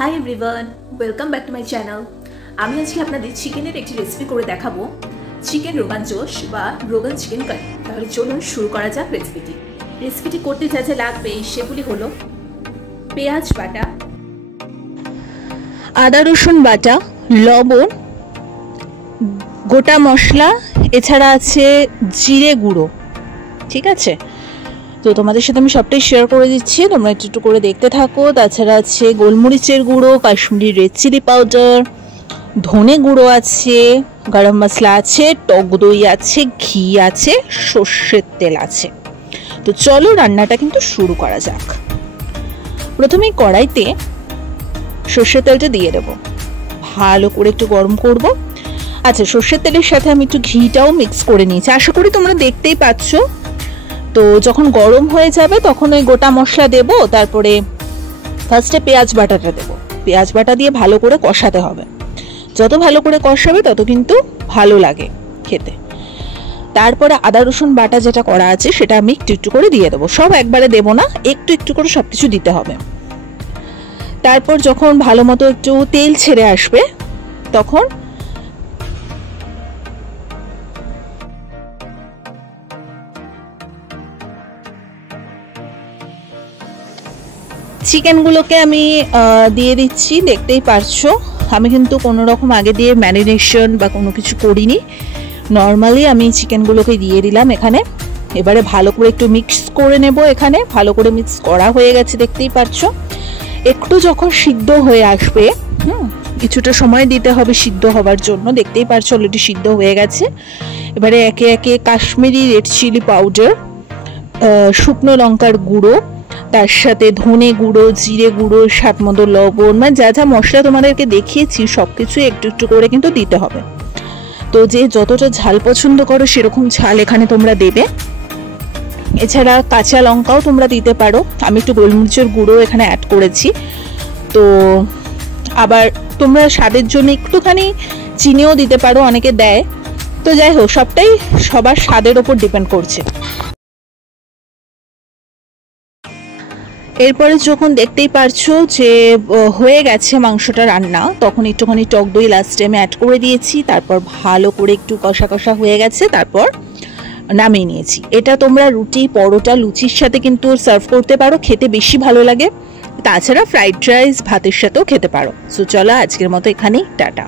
Hi everyone, welcome back to my channel. আমি আজকে আপনাদের চিকেনের একটি রেসিপি করে দেখাবো, চিকেন রোগান জোশ বা রোগান চিকেন কারি। তাহলে চলুন শুরু করা যাক রেসিপিটি করতে যা যা লাগবে সেগুলি হলো পেঁয়াজ বাটা, আদা রসুন বাটা, লবণ, গোটা মশলা, এছাড়া আছে জিরে গুঁড়ো। ঠিক আছে, তো তোমাদের সাথে আমি সবটাই শেয়ার করে দিচ্ছি, তোমরা একটু একটু করে দেখতে থাকো। তাছাড়া আছে গোলমরিচের গুঁড়ো, কাশ্মীরি রেড চিলি পাউডার, ধনে গুঁড়ো আছে, গরম মশলা আছে, টক দই আছে, ঘি আছে, সর্ষের তেল আছে। তো চলো রান্নাটা কিন্তু শুরু করা যাক। প্রথমেই কড়াইতে সর্ষের তেলটা দিয়ে দেবো, ভালো করে একটু গরম করব। আচ্ছা, সর্ষের তেলের সাথে আমি একটু ঘিটাও মিক্স করে নিয়েছি, আশা করি তোমরা দেখতেই পাচ্ছ। তো যখন গরম হয়ে যাবে তখন ওই গোটা মশলা দেব, তারপরে ফার্স্টে পেঁয়াজ বাটাটা দেব। পেঁয়াজ বাটা দিয়ে ভালো করে কষাতে হবে, যত ভালো করে কষাবে তত কিন্তু ভালো লাগে খেতে। তারপরে আদা রসুন বাটা যেটা করা আছে সেটা আমি একটু একটু করে দিয়ে দেবো, সব একবারে দেবো না, একটু একটু করে সবকিছু দিতে হবে। তারপর যখন ভালো মতো একটু তেল ছেড়ে আসবে তখন চিকেনগুলোকে আমি দিয়ে দিচ্ছি, দেখতেই পারছো। আমি কিন্তু কোনো রকম আগে দিয়ে ম্যারিনেশন বা কোনো কিছু করিনি, নর্মালি আমি চিকেনগুলোকে দিয়ে দিলাম এখানে। এবারে ভালো করে একটু মিক্স করে নেব। এখানে ভালো করে মিক্স করা হয়ে গেছে, দেখতেই পারছো। একটু যখন সিদ্ধ হয়ে আসবে, কিছুটা সময় দিতে হবে সিদ্ধ হওয়ার জন্য, দেখতেই পারছো অলরেডি সিদ্ধ হয়ে গেছে। এবারে একে একে কাশ্মীরি রেড চিলি পাউডার, শুকনো লঙ্কার গুঁড়ো, তার সাথে ধনে গুঁড়ো, জিরে গুঁড়ো, স্বাদ মতো লবণ, মানে যা যা মশলা তোমাদেরকে দেখিয়েছি সবকিছু একটু একটু করে কিন্তু দিতে হবে। তো যে যতটা ঝাল পছন্দ করো সেরকম ঝাল এখানে তোমরা দেবে। এছাড়া কাঁচা লঙ্কাও তোমরা দিতে পারো, আমি একটু গোলমরিচের গুঁড়ো এখানে অ্যাড করেছি। তো আবার তোমরা স্বাদের জন্য একটুখানি চিনিও দিতে পারো, অনেকে দেয়। তো যাই হোক, সবটাই সবার স্বাদের ওপর ডিপেন্ড করছে। এরপরে যখন দেখতেই পারছো যে হয়ে গেছে মাংসটা রান্না, তখন একটুখানি টক দই লাস্টে আমি অ্যাড করে দিয়েছি। তারপর ভালো করে একটু কষা কষা হয়ে গেছে, তারপর নামিয়ে নিয়েছি। এটা তোমরা রুটি, পরোটা, লুচির সাথে কিন্তু সার্ভ করতে পারো, খেতে বেশি ভালো লাগে। তাছাড়া ফ্রাইড রাইস, ভাতের সাথেও খেতে পারো। সো চলো আজকের মতো এখানেই, টাটা।